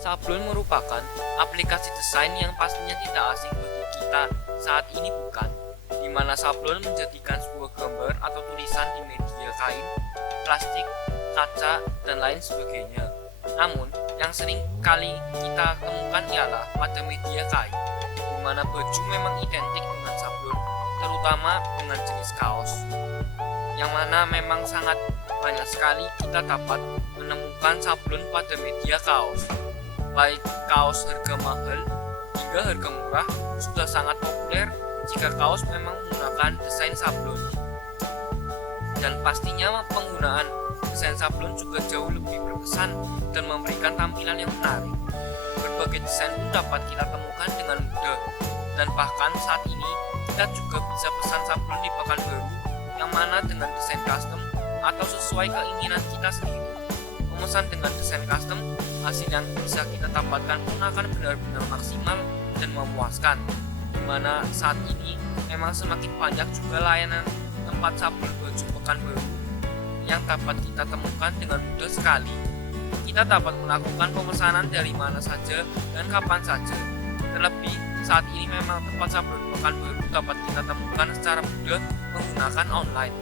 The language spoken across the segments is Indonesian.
Sablon merupakan aplikasi desain yang pastinya tidak asing bagi kita saat ini, bukan? Di mana sablon menjadikan sebuah gambar atau tulisan di media kain, plastik, kaca, dan lain sebagainya. Namun, yang sering kali kita temukan ialah pada media kain, di mana baju memang identik dengan sablon, terutama dengan jenis kaos, yang mana memang sangat banyak sekali kita dapat menemukan sablon pada media kaos. Baik kaos harga mahal hingga harga murah, sudah sangat populer jika kaos memang menggunakan desain sablon. Dan pastinya penggunaan desain sablon juga jauh lebih berkesan dan memberikan tampilan yang menarik. Berbagai desain pun dapat kita temukan dengan mudah, dan bahkan saat ini kita juga bisa pesan sablon di Pekanbaru yang mana dengan desain custom atau sesuai keinginan kita sendiri. Memesan dengan desain custom, hasil yang bisa kita dapatkan pun akan benar-benar maksimal dan memuaskan, dimana saat ini memang semakin banyak juga layanan tempat sablon baju Pekanbaru yang dapat kita temukan dengan mudah sekali. Kita dapat melakukan pemesanan dari mana saja dan kapan saja. Terlebih saat ini memang tempat sablon Pekanbaru dapat kita temukan secara mudah menggunakan online,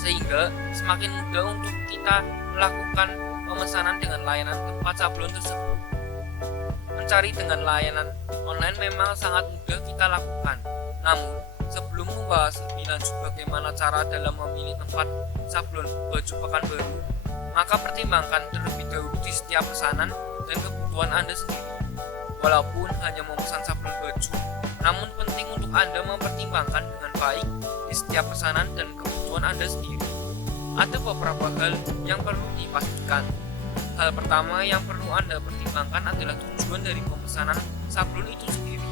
sehingga semakin mudah untuk kita melakukan pemesanan dengan layanan tempat sablon tersebut. Mencari dengan layanan online memang sangat mudah kita lakukan. Namun, sebelum membahas lebih lanjut bagaimana cara dalam memilih tempat sablon baju Pekanbaru, maka pertimbangkan terlebih dahulu di setiap pesanan dan kebutuhan Anda sendiri. Walaupun hanya memesan sablon baju, namun penting untuk Anda mempertimbangkan dengan baik di setiap pesanan dan kebutuhan Anda sendiri. Ada beberapa hal yang perlu dipastikan. Hal pertama yang perlu Anda pertimbangkan adalah tujuan dari pemesanan sablon itu sendiri.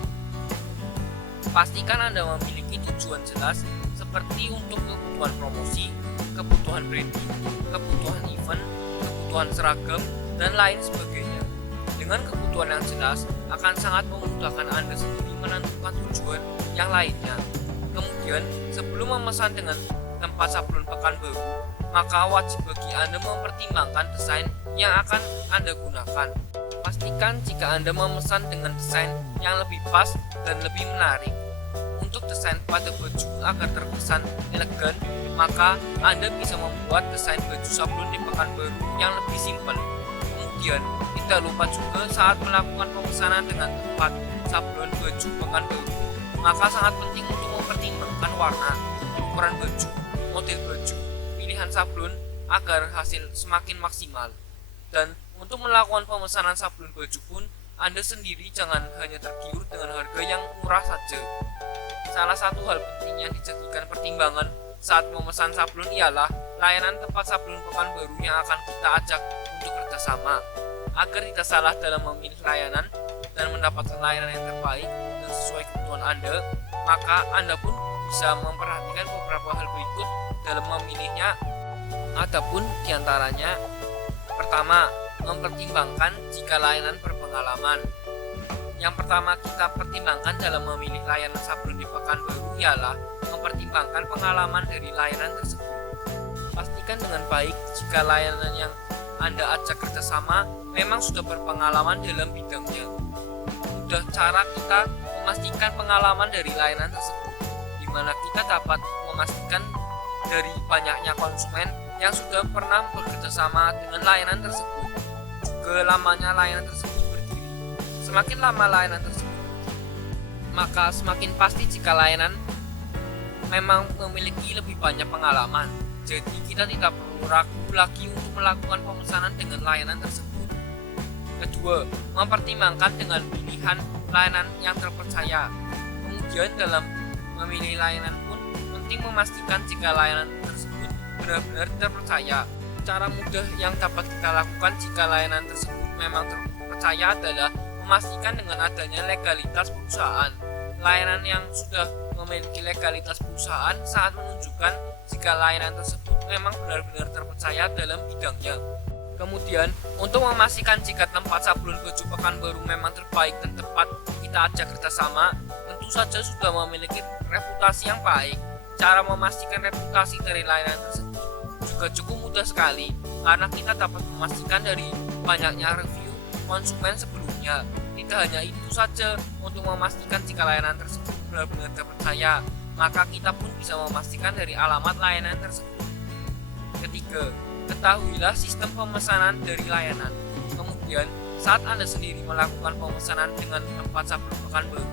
Pastikan Anda memiliki tujuan jelas, seperti untuk kebutuhan promosi, kebutuhan branding, kebutuhan event, kebutuhan seragam, dan lain sebagainya. Dengan kebutuhan yang jelas, akan sangat memudahkan Anda sendiri menentukan tujuan yang lainnya. Kemudian, sebelum memesan dengan tempat sablon Pekanbaru, maka wajib bagi Anda mempertimbangkan desain yang akan Anda gunakan. Pastikan jika Anda memesan dengan desain yang lebih pas dan lebih menarik. Untuk desain pada baju agar terkesan elegan, maka Anda bisa membuat desain baju sablon di Pekanbaru yang lebih simpel. Kemudian, tidak lupa juga saat melakukan pemesanan dengan tempat sablon baju Pekanbaru, maka sangat penting untuk mempertimbangkan warna, ukuran baju, model baju, pilihan sablon agar hasil semakin maksimal. Dan untuk melakukan pemesanan sablon baju pun, Anda sendiri jangan hanya tergiur dengan harga yang murah saja. Salah satu hal penting yang dijadikan pertimbangan saat memesan sablon ialah layanan tempat sablon Pekanbaru yang akan kita ajak untuk kerjasama. Agar tidak salah dalam memilih layanan dan mendapatkan layanan yang terbaik dan sesuai kebutuhan Anda, maka Anda pun bisa memperhatikan beberapa hal berikut dalam memilihnya. Adapun diantaranya, pertama, mempertimbangkan jika layanan berpengalaman. Yang pertama kita pertimbangkan dalam memilih layanan sablon di Pekanbaru ialah mempertimbangkan pengalaman dari layanan tersebut. Pastikan dengan baik jika layanan yang Anda ajak kerjasama memang sudah berpengalaman dalam bidangnya. Mudah cara kita memastikan pengalaman dari layanan tersebut, di mana kita dapat memastikan dari banyaknya konsumen yang sudah pernah bekerjasama dengan layanan tersebut. Juga lamanya layanan tersebut berdiri. Semakin lama layanan tersebut, maka semakin pasti jika layanan memang memiliki lebih banyak pengalaman. Jadi kita tidak perlu ragu lagi untuk melakukan pemesanan dengan layanan tersebut. Kedua, mempertimbangkan dengan pilihan layanan yang terpercaya. Kemudian dalam memilih layanan pun penting memastikan jika layanan tersebut benar-benar terpercaya. Cara mudah yang dapat kita lakukan jika layanan tersebut memang terpercaya adalah memastikan dengan adanya legalitas perusahaan. Layanan yang sudah memiliki legalitas perusahaan saat menunjukkan jika layanan tersebut memang benar-benar terpercaya dalam bidangnya. Kemudian, untuk memastikan jika tempat sablon baju Pekanbaru memang terbaik dan tepat kita ajak kerjasama, tentu saja sudah memiliki reputasi yang baik. Cara memastikan reputasi dari layanan tersebut juga cukup mudah sekali, karena kita dapat memastikan dari banyaknya review konsumen sebelumnya. Tidak hanya itu saja, untuk memastikan jika layanan tersebut benar-benar terpercaya, maka kita pun bisa memastikan dari alamat layanan tersebut. Ketiga, ketahuilah sistem pemesanan dari layanan. Kemudian, saat Anda sendiri melakukan pemesanan dengan tempat sablon Pekanbaru,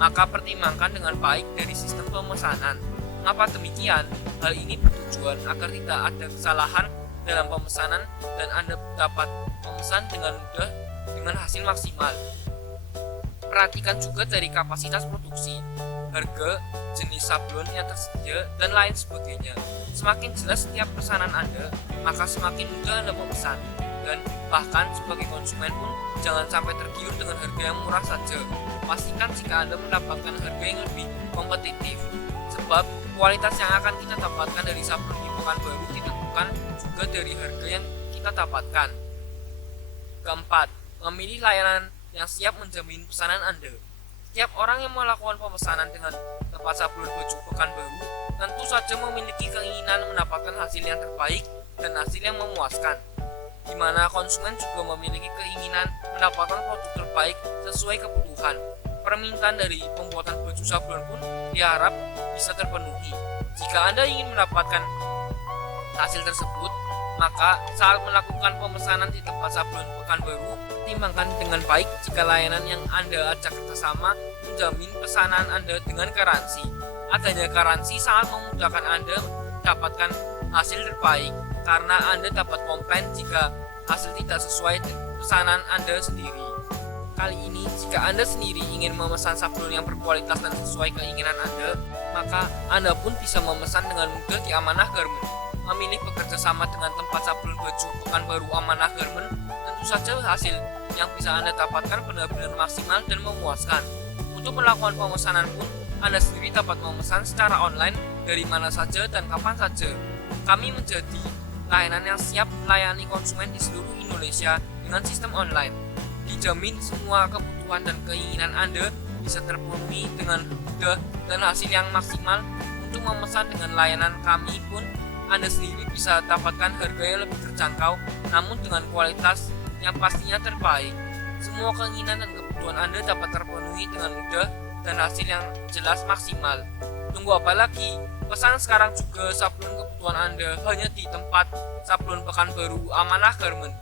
maka pertimbangkan dengan baik dari sistem pemesanan. Mengapa demikian? Hal ini bertujuan agar tidak ada kesalahan dalam pemesanan dan Anda dapat memesan dengan mudah dengan hasil maksimal. Perhatikan juga dari kapasitas produksi, harga, jenis sablon yang tersedia, dan lain sebagainya. Semakin jelas setiap pesanan Anda, maka semakin mudah Anda memesan. Dan bahkan sebagai konsumen pun jangan sampai tergiur dengan harga yang murah saja. Pastikan jika Anda mendapatkan harga yang lebih kompetitif, sebab kualitas yang akan kita dapatkan dari sablon di Pekanbaru ditentukan juga dari harga yang kita dapatkan. Keempat, memilih layanan yang siap menjamin pesanan Anda. Setiap orang yang melakukan pemesanan dengan tempat sablon baju Pekanbaru tentu saja memiliki keinginan mendapatkan hasil yang terbaik dan hasil yang memuaskan, di mana konsumen juga memiliki keinginan mendapatkan produk terbaik sesuai kebutuhan. Permintaan dari pembuatan baju sablon pun diharap bisa terpenuhi. Jika Anda ingin mendapatkan hasil tersebut, maka saat melakukan pemesanan di tempat sablon Pekanbaru, pertimbangkan dengan baik jika layanan yang Anda ajak kerjasama menjamin pesanan Anda dengan garansi. Adanya garansi sangat memudahkan Anda mendapatkan hasil terbaik, karena Anda dapat komplain jika hasil tidak sesuai pesanan Anda sendiri. Kali ini, jika Anda sendiri ingin memesan sablon yang berkualitas dan sesuai keinginan Anda, maka Anda pun bisa memesan dengan mudah di Amanah Garment. Memilih bekerja sama dengan tempat sablon baju Pekanbaru Amanah Garment, tentu saja hasil yang bisa Anda dapatkan benar-benar maksimal dan memuaskan. Untuk melakukan pemesanan pun, Anda sendiri dapat memesan secara online dari mana saja dan kapan saja. Kami menjadi layanan yang siap melayani konsumen di seluruh Indonesia dengan sistem online. Dijamin semua kebutuhan dan keinginan Anda bisa terpenuhi dengan mudah dan hasil yang maksimal. Untuk memesan dengan layanan kami pun, Anda sendiri bisa dapatkan harga yang lebih terjangkau, namun dengan kualitas yang pastinya terbaik. Semua keinginan dan kebutuhan Anda dapat terpenuhi dengan mudah dan hasil yang jelas maksimal. Tunggu apa lagi? Pesan sekarang juga sablon kebutuhan Anda hanya di tempat sablon Pekanbaru Amanah Garment.